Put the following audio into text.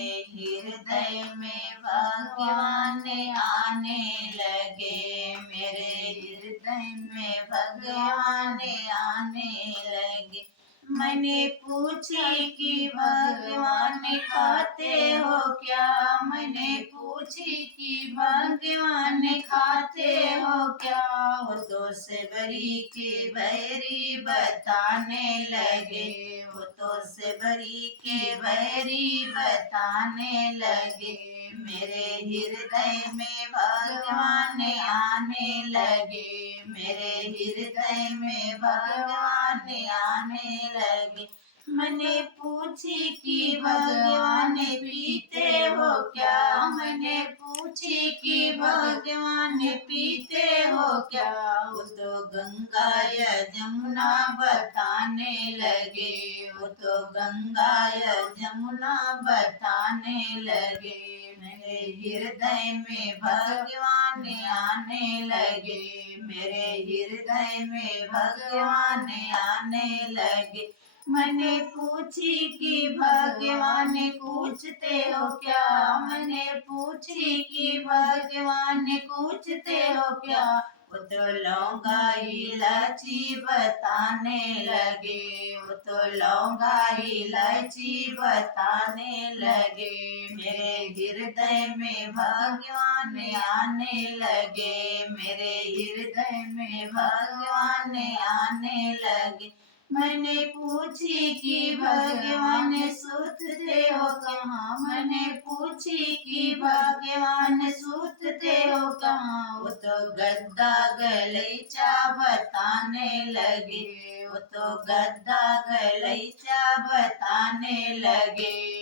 हृदय में भगवान आने लगे, मेरे हृदय में भगवान आने लगे। मैंने पूछी कि भगवान खाते हो क्या, मैंने पूछी कि भगवान खाते हो क्या। वो तो सबरी के बैरी बताने लगे, वो तो सबरी के बैरी बताने लगे। मेरे हृदय में भगवान आने लगे, मेरे हृदय में भगवान आने लगे। मैंने पूछी कि भगवान पीते हो क्या, मैंने पूछी कि भगवान पीते हो क्या। वो तो गंगा या जमुना बताने लगे, वो तो गंगा या जमुना बताने लगे। मेरे हृदय में भगवान आने लगे, मेरे हृदय में भगवान आने लगे। मैंने पूछी कि भगवान पूछते हो क्या, मैंने पूछी कि भगवान पूछते हो क्या। वो तो लौंगा इलायची बताने लगे, वो तो लौंगा इलायची बताने लगे। मेरे हृदय में भगवान आने लगे, मेरे हृदय में भगवान आने लगे। मैंने पूछी कि भगवान सूतते हो कहाँ, मैंने पूछी कि भगवान सूतते हो कहाँ। वो तो गद्दा गलीचा बताने लगे, वो तो गद्दा गलीचा बताने लगे।